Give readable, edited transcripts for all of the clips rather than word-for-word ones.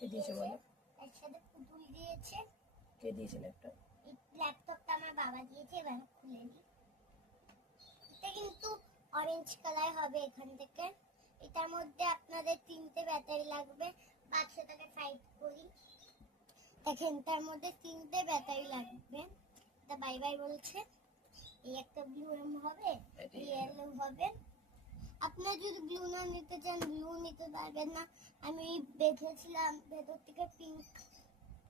কে দিয়েছে বলো? তার সাথে পুতুল দিয়েছে। কে দিয়েছে ল্যাপটপ? এই ল্যাপটপটা আমার বাবা দিয়েছে। এবার খুলে দিই। এটা কিন্তু অরেঞ্জ কালার হবে এখান থেকে। এটার মধ্যে আপনাদের 3টে ব্যাটারি লাগবে। বাক্সটাকে সাইড করি। দেখেন তার মধ্যে 3টে ব্যাটারি লাগবে। এটা বাই বাই বলছে। এই একটা ব্লু হবে, ইয়েলো হবে। আপনারা যদি ব্লু না নিতে চান ব্লু নিতে পারবেন না। আমি দেখেছিলাম ভেতর থেকে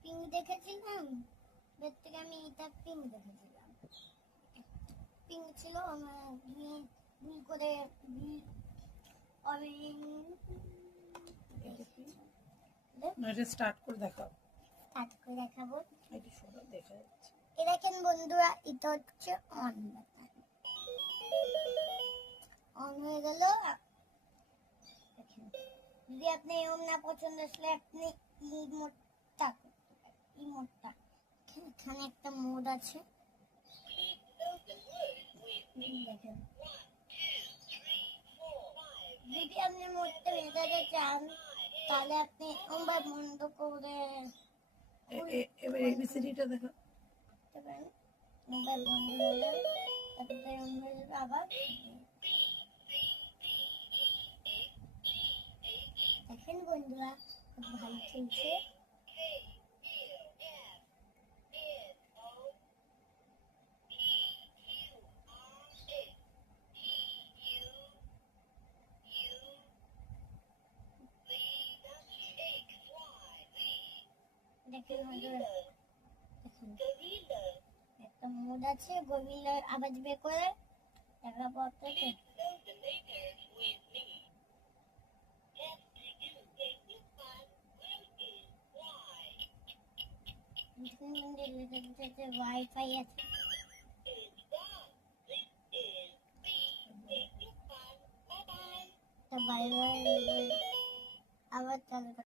পিঙ্ক দেখেছিলাম। ভেতর থেকে আমি এটা পিঙ্ক দেখেছিলাম। পিঙ্ক ছিল আমার ভুল করে অরেঞ্জ। এটা স্টার্ট করে দেখাও। স্টার্ট করে দেখাবো। এটা সুন্দর দেখা যাচ্ছে। এই দেখেন বন্ধুরা, এটা হচ্ছে অন বাটন। অন হয়ে গেল। দেখেন যদি আপনি এরকম না পছন্দ আসলে আপনি ইমোটটা করতে পারেন। ইমোটটা এখানে একটা মোড আছে। দেখেন যদি আপনি মোডটা মেটাতে চান তাহলে আপনি মোবাইল বন্ধ করে এবার এবিসিডিটা দেখো। মোবাইল বন্ধ হলে তারপরে অন হয়ে যাবে আবার। দেখেন বন্ধুরা খুব ভালো চলছে। দেখেন বন্ধুরা, দেখেন একটা মোড আছে গরিলার আওয়াজ বের করে দেখা পড়তেছে। ওয়াইফাই আছে। বাই বাই আবার চালু